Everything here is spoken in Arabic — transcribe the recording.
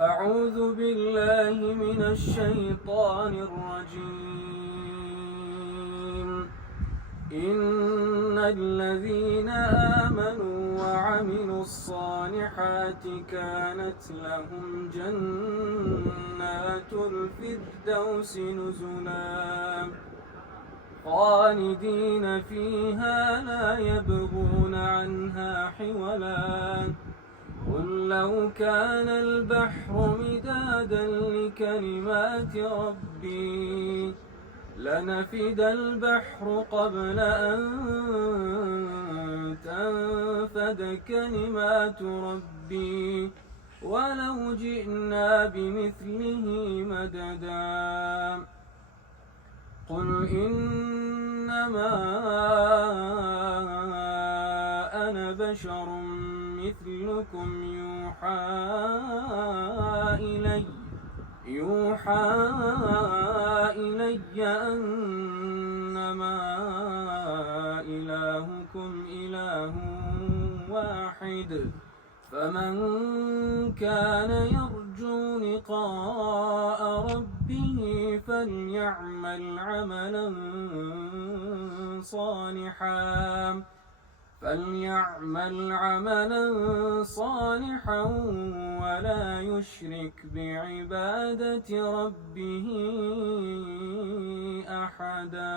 أعوذ بالله من الشيطان الرجيم. إن الذين آمنوا وعملوا الصالحات كانت لهم جنات الفردوس نزلا خالدين فيها لا يبغون عنها حولا. قل لو كان البحر مدادا لكلمات ربي لنفد البحر قبل أن تنفد كلمات ربي ولو جئنا بمثله مددا. قل إنما أنا بشر مثلكم يوحى إلي أنما إلهكم إله واحد. فمن كان يرجو لقاء ربه فليعمل عملا صالحا ولا يشرك بعبادة ربه أحدا.